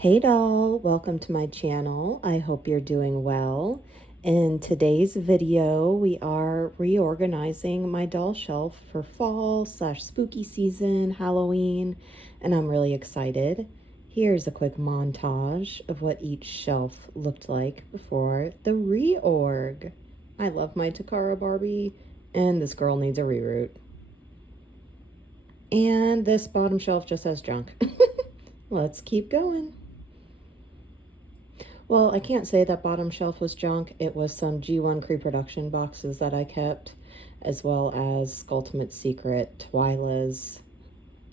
Hey doll, welcome to my channel. I hope you're doing well. In today's video, we are reorganizing my doll shelf for fall / spooky season, Halloween, and I'm really excited. Here's a quick montage of what each shelf looked like before the reorg. I love my Takara Barbie, and this girl needs a reroute. And this bottom shelf just has junk. Let's keep going. Well, I can't say that bottom shelf was junk. It was some G1 pre-production boxes that I kept, as well as Ultimate Secret Twyla's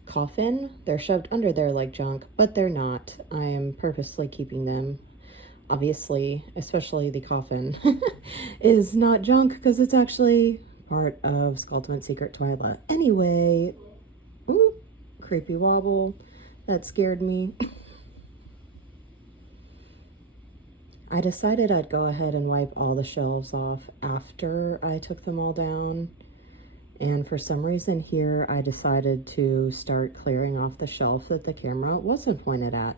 coffin. They're shoved under there like junk, but they're not. I am purposely keeping them. Obviously, especially the coffin is not junk because it's actually part of Ultimate Secret Twyla. Anyway, ooh, creepy wobble. That scared me. I decided I'd go ahead and wipe all the shelves off after I took them all down. And for some reason here, I decided to start clearing off the shelf that the camera wasn't pointed at.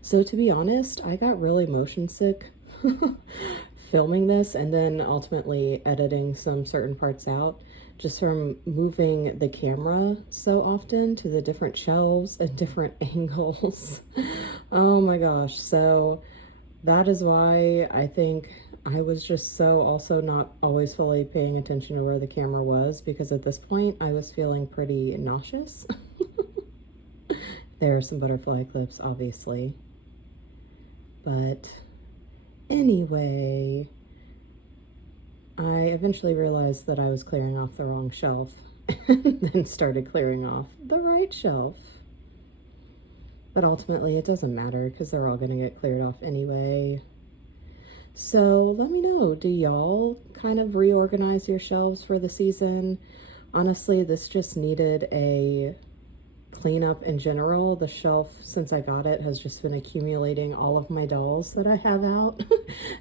So to be honest, I got really motion sick filming this and then ultimately editing some certain parts out just from moving the camera so often to the different shelves and different angles. Oh my gosh. So that is why I think I was just so also not always fully paying attention to where the camera was, because at this point I was feeling pretty nauseous. There are some butterfly clips, obviously. But anyway, I eventually realized that I was clearing off the wrong shelf and then started clearing off the right shelf. But ultimately, it doesn't matter because they're all going to get cleared off anyway. So let me know, do y'all kind of reorganize your shelves for the season? Honestly, this just needed a cleanup in general. The shelf, since I got it, has just been accumulating all of my dolls that I have out.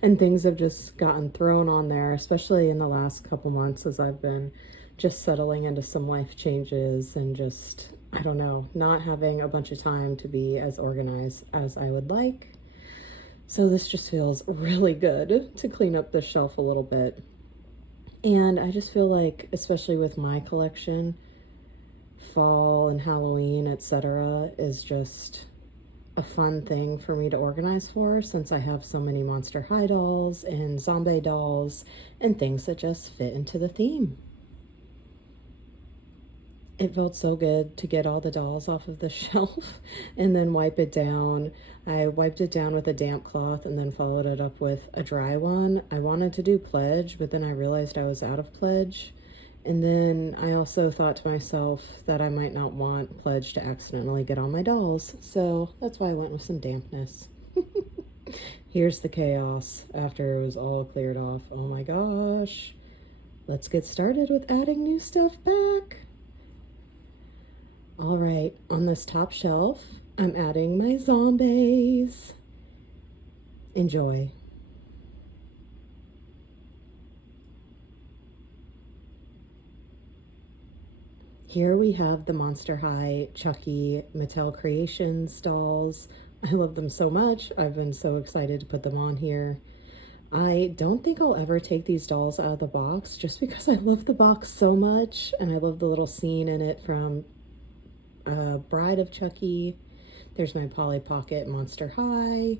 And things have just gotten thrown on there, especially in the last couple months as I've been just settling into some life changes and just, I don't know, not having a bunch of time to be as organized as I would like. So this just feels really good to clean up the shelf a little bit. And I just feel like, especially with my collection, fall and Halloween, etc., is just a fun thing for me to organize for, since I have so many Monster High dolls and Zombie dolls and things that just fit into the theme. It felt so good to get all the dolls off of the shelf and then wipe it down. I wiped it down with a damp cloth and then followed it up with a dry one. I wanted to do Pledge, but then I realized I was out of Pledge. And then I also thought to myself that I might not want Pledge to accidentally get on my dolls. So that's why I went with some dampness. Here's the chaos after it was all cleared off. Oh my gosh. Let's get started with adding new stuff back. All right, on this top shelf, I'm adding my Zombaes. Enjoy. Here we have the Monster High Chucky Mattel Creations dolls. I love them so much. I've been so excited to put them on here. I don't think I'll ever take these dolls out of the box just because I love the box so much, and I love the little scene in it from Bride of Chucky. There's my Polly Pocket Monster High.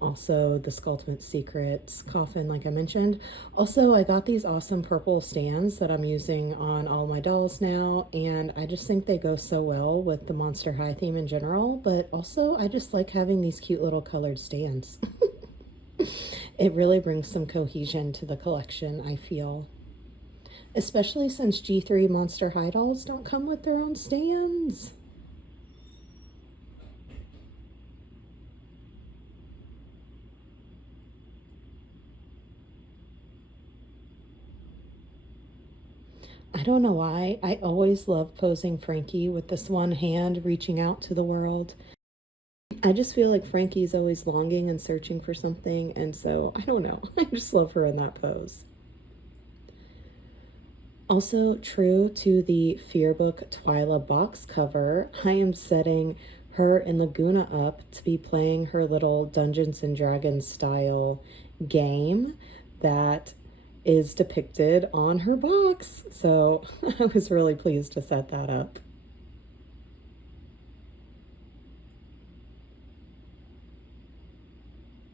Also the Ultimate Secrets coffin, like I mentioned. Also, I got these awesome purple stands that I'm using on all my dolls now, and I just think they go so well with the Monster High theme in general, but also I just like having these cute little colored stands. It really brings some cohesion to the collection, I feel. Especially since G3 Monster High dolls don't come with their own stands. I don't know why, I always love posing Frankie with this one hand reaching out to the world. I just feel like Frankie's always longing and searching for something, and so, I don't know, I just love her in that pose. Also, true to the Fear Book Twyla box cover, I am setting her and Laguna up to be playing her little Dungeons and Dragons style game that is depicted on her box. So I was really pleased to set that up.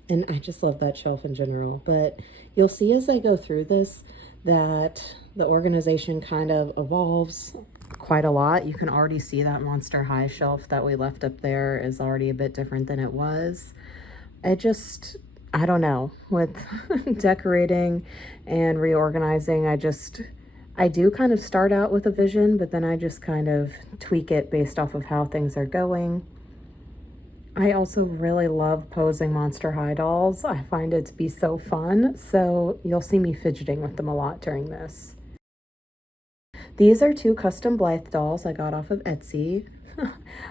And I just love that shelf in general. But you'll see as I go through this that the organization kind of evolves quite a lot. You can already see that Monster High shelf that we left up there is already a bit different than it was. I don't know, with decorating and reorganizing, I do kind of start out with a vision, but then I just kind of tweak it based off of how things are going. I also really love posing Monster High dolls. I find it to be so fun, so you'll see me fidgeting with them a lot during this. These are 2 custom Blythe dolls I got off of Etsy.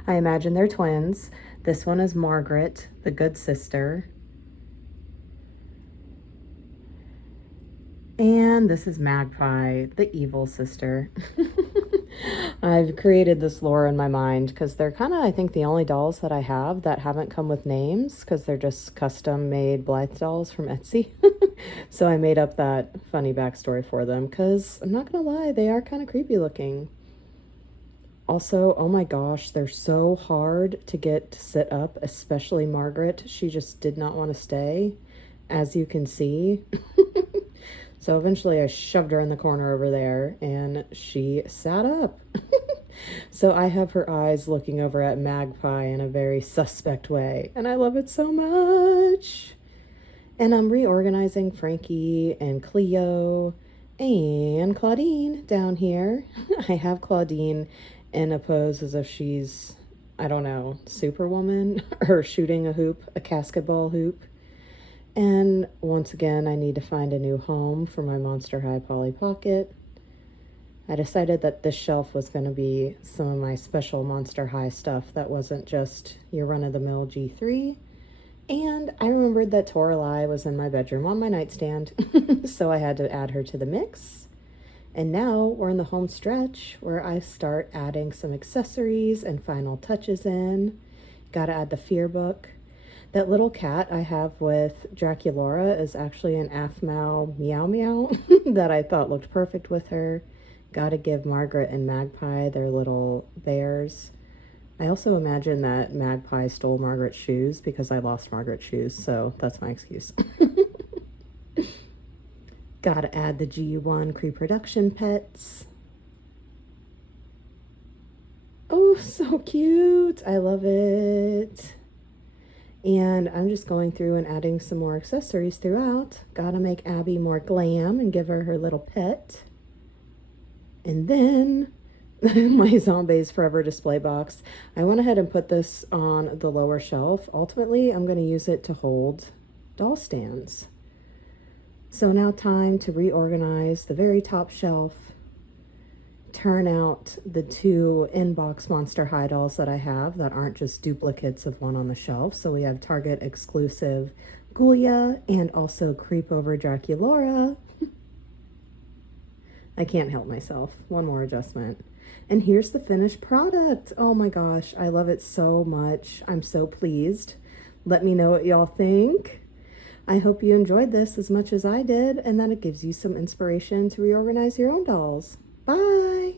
I imagine they're twins. This one is Margaret, the good sister. And this is Magpie, the evil sister. I've created this lore in my mind because they're kind of, I think, the only dolls that I have that haven't come with names because they're just custom made Blythe dolls from Etsy. So I made up that funny backstory for them because I'm not gonna lie, they are kind of creepy looking. Also, oh my gosh, they're so hard to get to sit up, especially Margaret. She just did not want to stay, as you can see. So eventually I shoved her in the corner over there and she sat up. So I have her eyes looking over at Magpie in a very suspect way, and I love it so much. And I'm reorganizing Frankie and Cleo and Claudine down here. I have Claudine in a pose as if she's, I don't know, Superwoman or shooting a hoop, a basketball hoop. And once again, I need to find a new home for my Monster High Polly Pocket. I decided that this shelf was going to be some of my special Monster High stuff that wasn't just your run-of-the-mill G3. And I remembered that Toralei was in my bedroom on my nightstand, so I had to add her to the mix. And now we're in the home stretch where I start adding some accessories and final touches in. Gotta add the fear book. That little cat I have with Draculaura is actually an Aphmau Meow Meow that I thought looked perfect with her. Gotta give Margaret and Magpie their little bears. I also imagine that Magpie stole Margaret's shoes because I lost Margaret's shoes, so that's my excuse. Gotta add the G1 pre-production pets. Oh, so cute. I love it. And I'm just going through and adding some more accessories throughout. Gotta make Abby more glam and give her her little pet. And then my Zombaes Forever display box. I went ahead and put this on the lower shelf. Ultimately, I'm going to use it to hold doll stands. So now time to reorganize the very top shelf, turn out the 2 in-box Monster High dolls that I have that aren't just duplicates of one on the shelf. So we have Target exclusive Ghoulia and also Creep Over Draculaura. I can't help myself. One more adjustment. And here's the finished product. Oh my gosh, I love it so much. I'm so pleased. Let me know what y'all think. I hope you enjoyed this as much as I did and that it gives you some inspiration to reorganize your own dolls. Bye!